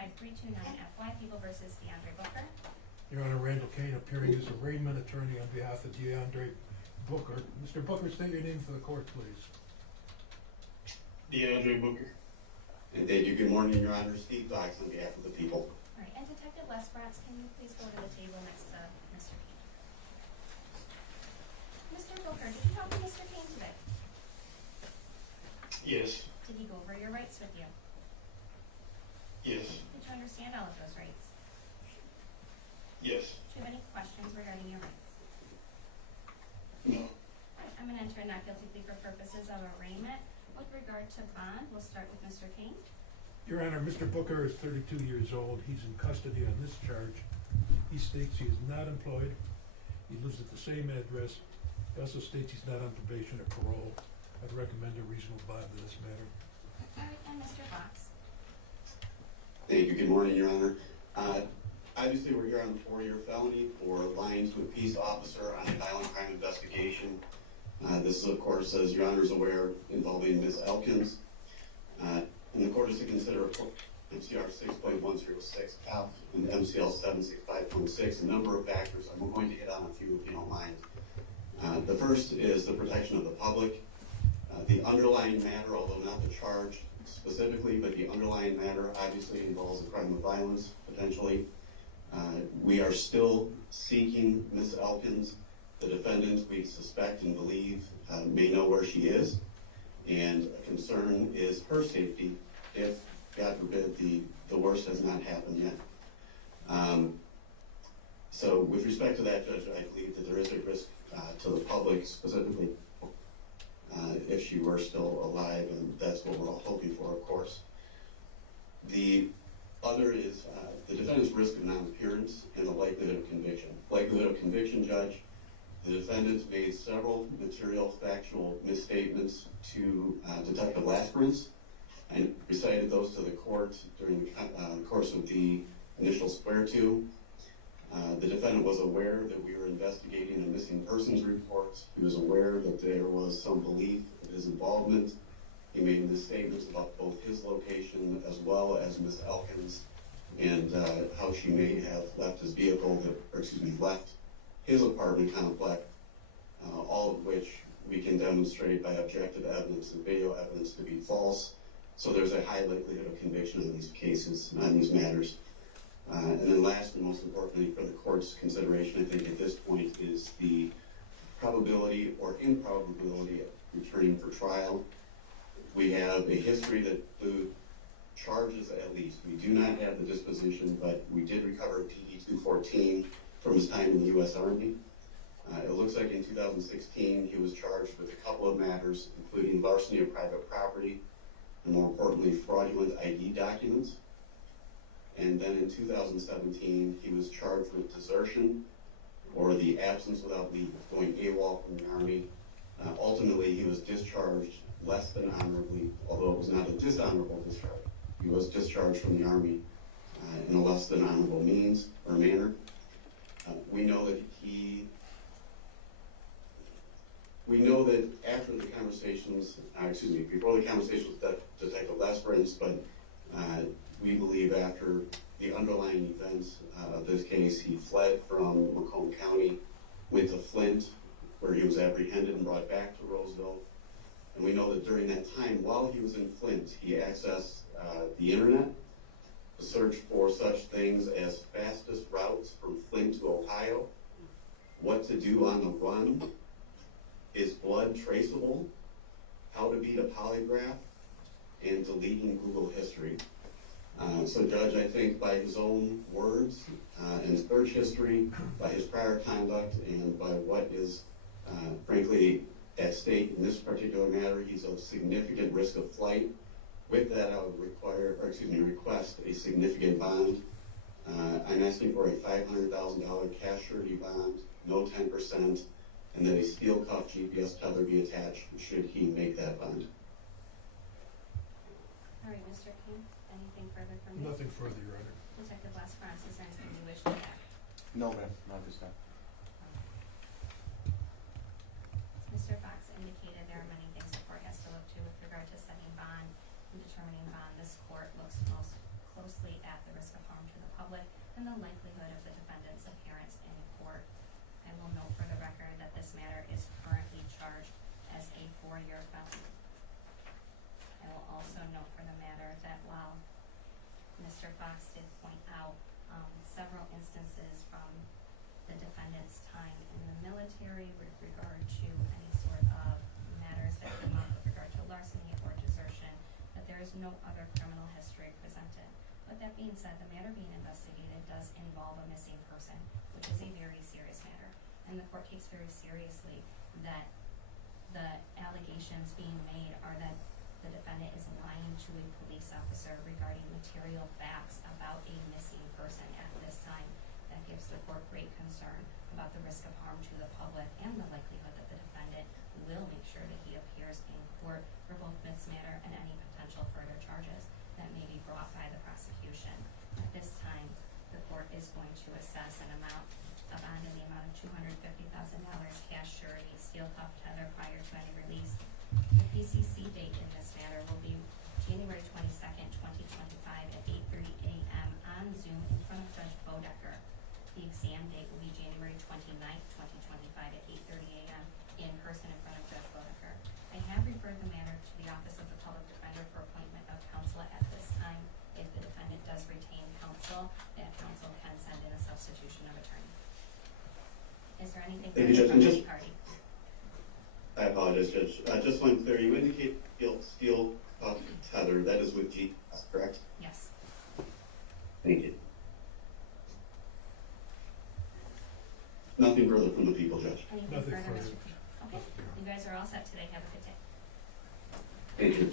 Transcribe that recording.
2359FY, People versus DeAndre Booker. Your Honor, Randall Kane appearing as arraignment attorney on behalf of DeAndre Booker. Mr. Booker, state your name for the court, please. DeAndre Booker. And thank you. Good morning, Your Honor. Steve Fox on behalf of the people. All right, and Detective Les Bratz, can you please go to the table next to Mr. Kane? Mr. Booker, did you talk to Mr. Kane today? Yes. Did he go over your rights with you? Yes. Did you understand all of those rights? Yes. Do you have any questions regarding your rights? No. All right, I'm going to enter a not guilty plea for purposes of arraignment. With regard to bond, we'll start with Mr. Kane. Your Honor, Mr. Booker is 32 years old. He's in custody on this charge. He states he is not employed. He lives at the same address. He also states he's not on probation or parole. I'd recommend a reasonable bond in this matter. All right, and Mr. Fox. Thank you. Good morning, Your Honor. Obviously, we're here on a 4-year felony for lying to a peace officer on a violent crime investigation. This is, of course, as Your Honor is aware, involving Ms. Elkins. And the court is to consider MCR 6.106F and MCL 765.6, a number of factors. I'm going to hit on a few if you don't mind. The first is the protection of the public. The underlying matter, although not the charge specifically, but the underlying matter obviously involves a crime of violence, potentially. We are still seeking Ms. Elkins. The defendant, we suspect and believe, may know where she is, and a concern is her safety if, God forbid, the worst has not happened yet. So with respect to that, Judge, I believe that there is a risk to the public, specifically if she were still alive, and that's what we're all hoping for, of course. The other is the defendant's risk of non-appearance and the likelihood of conviction. Likelihood of conviction, Judge, the defendant made several material factual misstatements to Detective Lasprance and recited those to the court during the course of the initial swear-to. The defendant was aware that we were investigating a missing persons report. He was aware that there was some belief of his involvement. He made misstatements about both his location as well as Ms. Elkins and how she may have left his vehicle, left his apartment complex, all of which we can demonstrate by objective evidence and video evidence to be false. So there's a high likelihood of conviction in these cases, on these matters. And then last and most importantly for the court's consideration, I think at this point, is the probability or improbability of returning for trial. We have a history that includes charges at least. We do not have the disposition, but we did recover a PD-214 from his time in the U.S. Army. It looks like in 2016 he was charged with a couple of matters, including larceny of private property, and more importantly, fraudulent ID documents. And then in 2017, he was charged with desertion or the absence without leave, going AWOL from the Army. Ultimately, he was discharged less than honorably, although it was not a dishonorable discharge. He was discharged from the Army in a less than honorable means or manner. We know that after the conversations, before the conversations with Detective Lasprance, but we believe after the underlying events of this case, he fled from Macomb County, went to Flint, where he was apprehended and brought back to Roseville. And we know that during that time, while he was in Flint, he accessed the internet to search for such things as fastest routes from Flint to Ohio, what to do on the run, is blood traceable, how to beat a polygraph, and deleting Google history. So Judge, I think by his own words and search history, by his prior conduct, and by what is frankly at stake in this particular matter, he's of significant risk of flight. With that, I would request a significant bond. I'm asking for a $500,000 cash surety bond, no 10%, and then a steel cuff GPS tether be attached should he make that bond. All right, Mr. King, anything further from you? Nothing further, Your Honor. Detective Lasprance, is there anything you wish to add? No, ma'am, not this time. Mr. Fox indicated there are many things the court has to look to with regard to setting bond and determining bond. This court looks most closely at the risk of harm to the public and the likelihood of the defendant's appearance in court. I will note for the record that this matter is currently charged as a 4-year felony. I will also note for the matter that while Mr. Fox did point out several instances from the defendant's time in the military with regard to any sort of matters that came up with regard to larceny or desertion, that there is no other criminal history presented. But that being said, the matter being investigated does involve a missing person, which is a very serious matter. And the court takes very seriously that the allegations being made are that the defendant is lying to a police officer regarding material facts about a missing person at this time. That gives the court great concern about the risk of harm to the public and the likelihood that the defendant will make sure that he appears in court for both this matter and any potential further charges that may be brought by the prosecution. At this time, the court is going to assess an amount of bond in the amount of $250,000 cash surety, steel cuff tether prior to any release. The PCC date in this matter will be January 22nd, 2025 at 8:30 a.m. on Zoom in front of Judge Bodecker. The exam date will be January 29th, 2025 at 8:30 a.m. in person in front of Judge Bodecker. I have referred the matter to the Office of the Public Defender for appointment of counsel at this time. If the defendant does retain counsel, that counsel can send in a substitution of attorney. Is there anything Thank you, Judge. from any party? I apologize, Judge. Just one clear. You indicate steel tether. That is with GPS, correct? Yes. Thank you. Nothing further from the people, Judge. Anything Nothing further, further. Mr. P? Okay, you guys are all set today. Have a good day. Thank you.